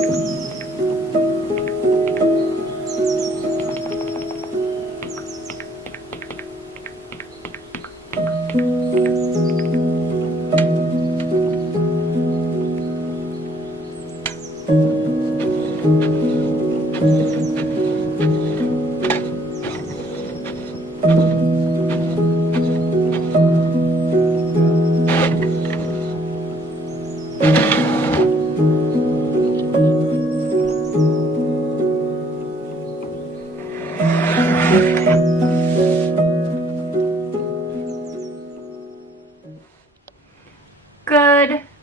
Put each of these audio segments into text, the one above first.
Good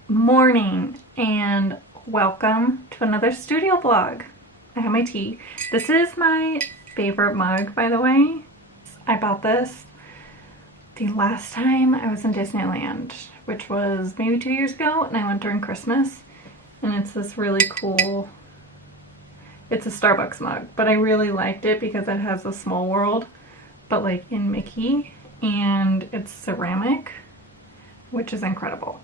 morning and welcome to another studio vlog. I have my tea. This is my favorite mug, by the way. I bought this the last time I was in Disneyland, which was maybe 2 years ago, and I went during Christmas. And it's this really cool, it's a Starbucks mug, but I really liked it because it has a small world, but like in Mickey, and it's ceramic, which is incredible.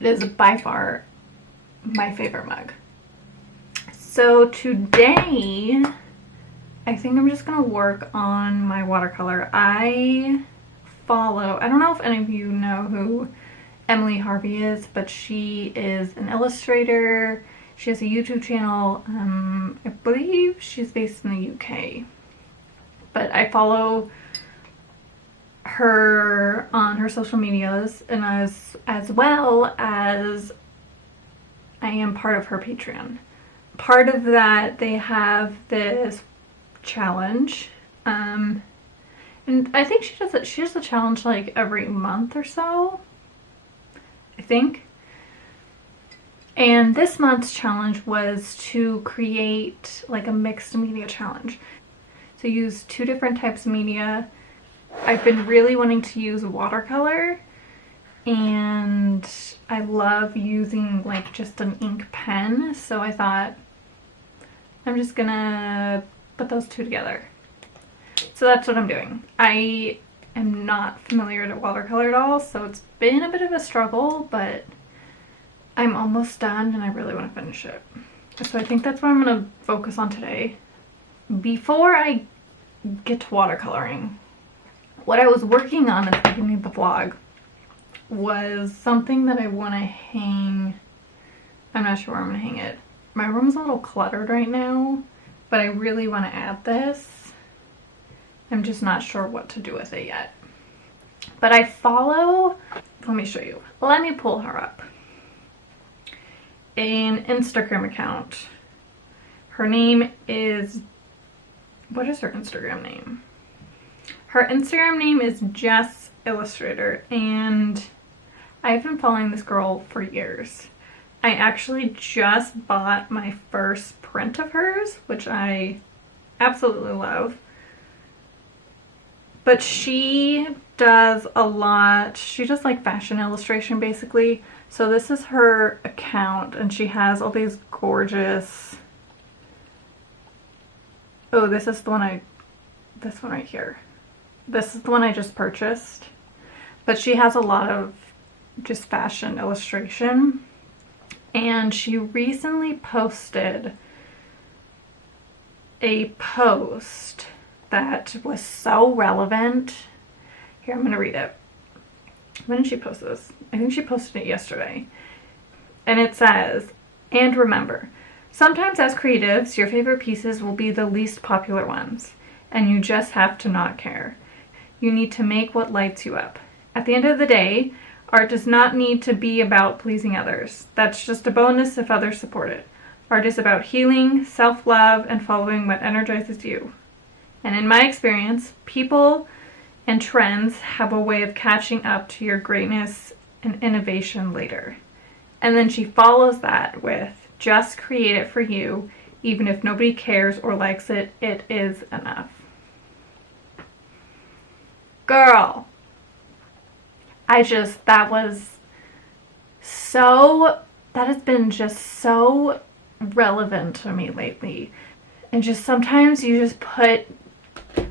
It is by far my favorite mug. So today, I think I'm just gonna work on my watercolor. I don't know if any of you know who Emily Harvey is, but she is an illustrator. She has a YouTube channel. I believe she's based in the UK. But I follow her on her social medias, and as well as I am part of her Patreon. Part of that, they have this challenge, and I think she does the challenge like every month or so, I think. And this month's challenge was to create like a mixed media challenge. So use 2 different types of media. I've been really wanting to use watercolor, and I love using like just an ink pen, so I thought I'm just gonna put those 2 together. So that's what I'm doing. I am not familiar with watercolor at all, so it's been a bit of a struggle, but I'm almost done and I really want to finish it. So I think that's what I'm gonna focus on today. Before I get to watercoloring, what I was working on at the beginning of the vlog was something that I want to hang. I'm not sure where I'm going to hang it. My room's a little cluttered right now, but I really want to add this. I'm just not sure what to do with it yet. But I follow, let me show you. Let me pull her up. An Instagram account. Her name is, what is her Instagram name? Her Instagram name is Jess Illustrator, and I've been following this girl for years. I actually just bought my first print of hers, which I absolutely love. But she does a lot, she does like fashion illustration basically. So this is her account, and she has all these gorgeous, oh, this is the one this one right here. This is the one I just purchased, but she has a lot of just fashion illustration, and she recently posted a post that was so relevant. Here, I'm going to read it. When did she post this? I think she posted it yesterday. And it says, "And remember, sometimes as creatives, your favorite pieces will be the least popular ones, and you just have to not care. You need to make what lights you up. At the end of the day, art does not need to be about pleasing others. That's just a bonus if others support it. Art is about healing, self-love, and following what energizes you. And in my experience, people and trends have a way of catching up to your greatness and innovation later." And then she follows that with, "Just create it for you. Even if nobody cares or likes it, it is enough." Girl, that has been just so relevant to me lately. And just sometimes you just put,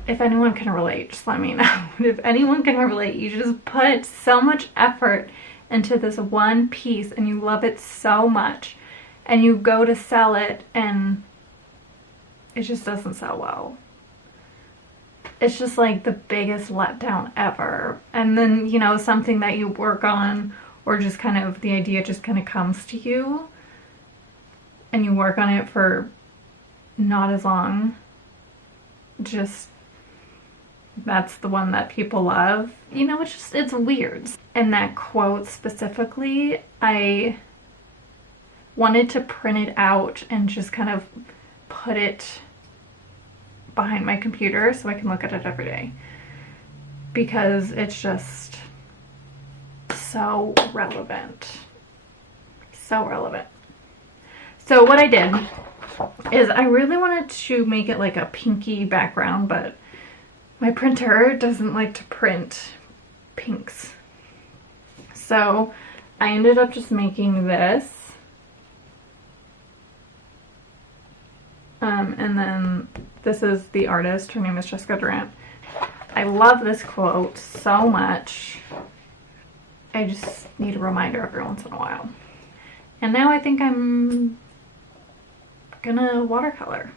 if anyone can relate, just let me know. If anyone can relate, you just put so much effort into this one piece and you love it so much and you go to sell it and it just doesn't sell well. It's just like the biggest letdown ever. And then, you know, something that you work on or just kind of the idea just kind of comes to you and you work on it for not as long. Just that's the one that people love. You know, it's weird. And that quote specifically, I wanted to print it out and just kind of put it behind my computer so I can look at it every day, because it's just so relevant. So relevant. So what I did is I really wanted to make it like a pinky background, but my printer doesn't like to print pinks. So I ended up just making this. And then this is the artist. Her name is Jessica Durant. I love this quote so much. I just need a reminder every once in a while. And now I think I'm gonna watercolor.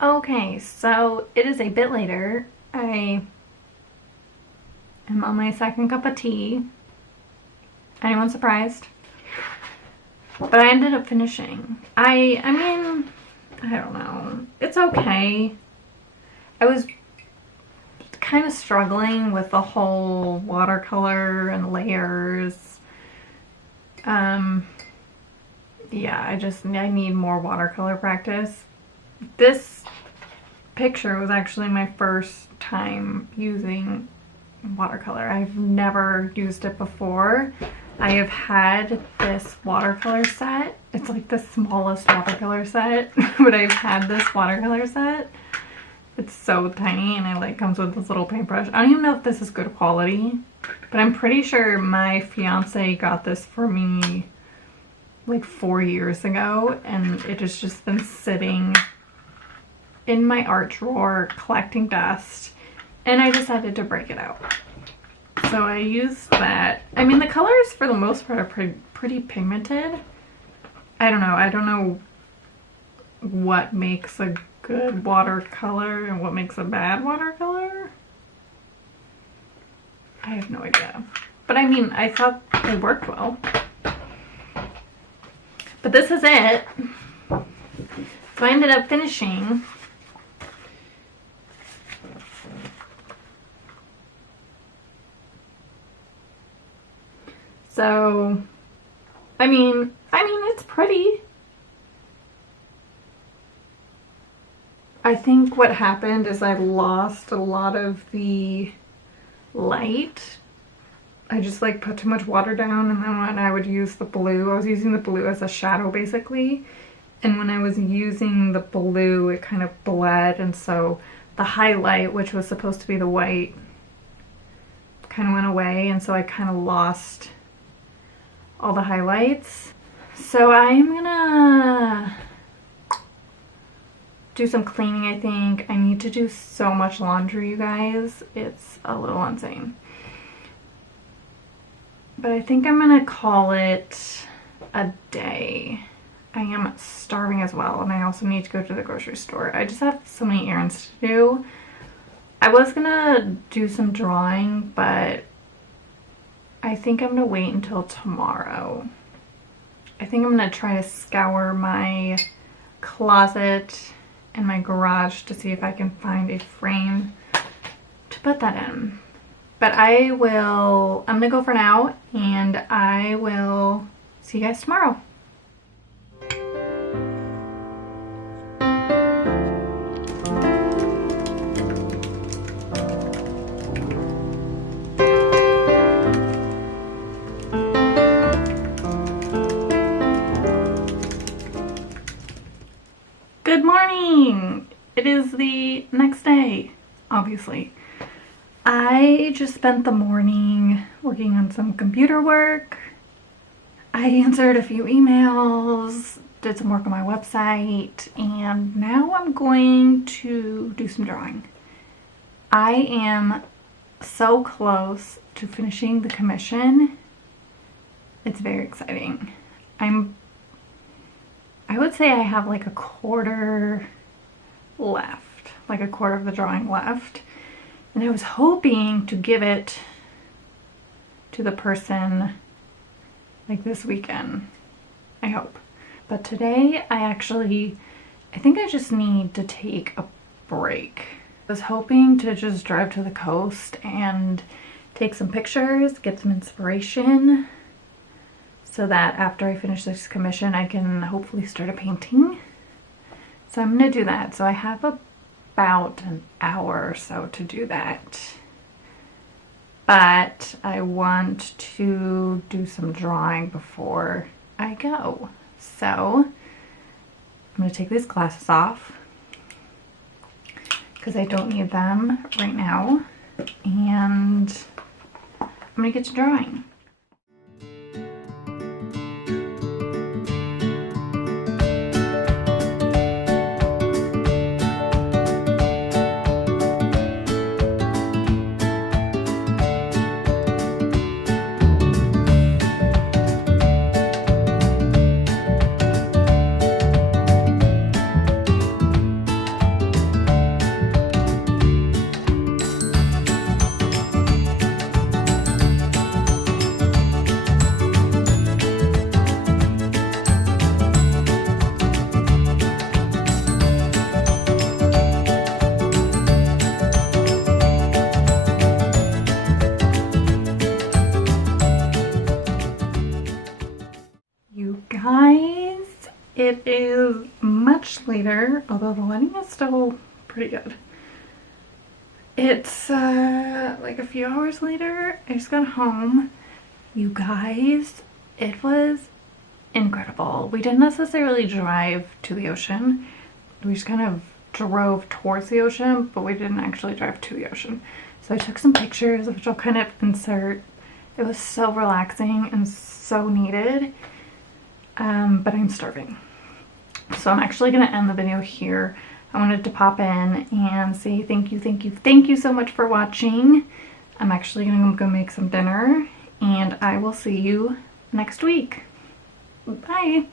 Okay, so it is a bit later. I am on my second cup of tea. Anyone surprised? But I ended up finishing. I mean, I don't know. It's okay. I was kind of struggling with the whole watercolor and layers. Yeah, I need more watercolor practice. This picture was actually my first time using watercolor. I've never used it before. I have had this watercolor set. It's like the smallest watercolor set, but I've had this watercolor set. It's so tiny and it comes with this little paintbrush. I don't even know if this is good quality, but I'm pretty sure my fiance got this for me like 4 years ago, and it has just been sitting in my art drawer collecting dust, and I decided to break it out. So I used that. I mean, the colors for the most part are pretty pigmented. I don't know what makes a good watercolor and what makes a bad watercolor. I have no idea. But I mean, I thought they worked well. But this is it. So I ended up finishing so, I mean, it's pretty. I think what happened is I lost a lot of the light. I just put too much water down, and then when I would use the blue, I was using the blue as a shadow basically. And when I was using the blue, it kind of bled, and so the highlight, which was supposed to be the white, kind of went away, and so I kind of lost all the highlights. So I'm gonna do some cleaning, I think. I need to do so much laundry, you guys. It's a little insane. But I think I'm gonna call it a day. I am starving as well, and I also need to go to the grocery store. I just have so many errands to do. I was gonna do some drawing, but I think I'm gonna wait until tomorrow. I think I'm gonna try to scour my closet and my garage to see if I can find a frame to put that in. But I'm gonna go for now, and I will see you guys tomorrow. Good morning! It is the next day, obviously. I just spent the morning working on some computer work. I answered a few emails, did some work on my website, and now I'm going to do some drawing. I am so close to finishing the commission. It's very exciting. I would say I have like a quarter left, like a quarter of the drawing left. And I was hoping to give it to the person like this weekend, I hope. But today I think I just need to take a break. I was hoping to just drive to the coast and take some pictures, get some inspiration, so that after I finish this commission I can hopefully start a painting. So I'm gonna do that. So I have about an hour or so to do that. But I want to do some drawing before I go. So I'm gonna take these glasses off because I don't need them right now. And I'm gonna get to drawing. Guys, it is much later, although the lighting is still pretty good. It's like a few hours later. I just got home. You guys, it was incredible. We didn't necessarily drive to the ocean. We just kind of drove towards the ocean, but we didn't actually drive to the ocean. So I took some pictures, which I'll kind of insert. It was so relaxing and so needed. But I'm starving. So I'm actually going to end the video here. I wanted to pop in and say thank you so much for watching. I'm actually going to go make some dinner, and I will see you next week. Bye!